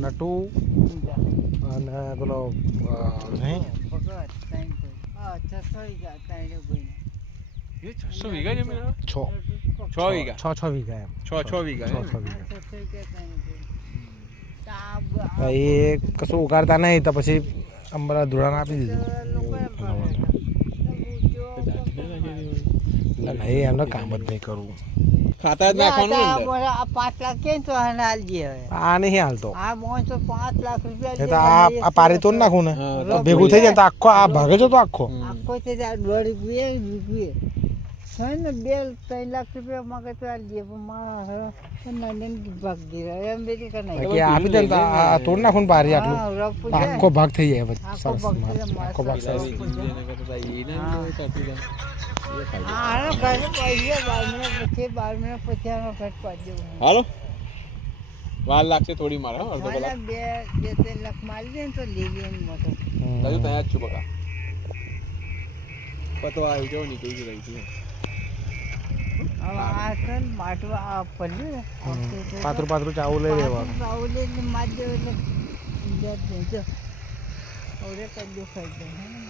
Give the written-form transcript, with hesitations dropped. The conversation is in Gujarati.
નટુ અને પેલો નહીં 600 વીઘા જમીન આવે? 6 વીઘા 6 વીઘા એમ 6 વીઘા 6 વીઘા એ કશું ઉગાડતા નહીં તો પછી અંબરા ધોરણ આપી દીધું નહીં એમને કામ જ નહીં કરવું ખાતા જ નાખવાનું અંદર. 5 લાખ કેમ તો હાલજી હવે આ નહીં હાલતો આ મોણસો 5 લાખ એ રૂપિયા તો આ પારી તોડ નાખું ને તો ભેગું થઈ જાય તો આખો આ ભાગે છે તો આખો આખો તે દોઢ રૂપિયે થાય ને 2-3 લાખ રૂપિયા માંગે તો હાલજી પણ નંદન ભાગ દીધા એમ બીજું કે નહીં બાકી આપી દે ને તો આ તોડ નાખું ને પારી આટલું આખો ભાગ થઈ જાય પછી સરસ આખો ભાગ સરસ હાલો વાર લાગશે થોડી મારે અડધો કલાક. 2-3 લાખ મારી દે ને તો લેવી એમ મોટો હજુ ત્યાં જ છું બકા પતો આવી જાવ નીકળી ગઈ રહી હવે આ છે ને માટવા આ પડ્યું ને પાતળું ચાવલ લઈ લેવાનું બાઉલે મારી દેવું એટલે હવે કઈ દુખાઈ જાય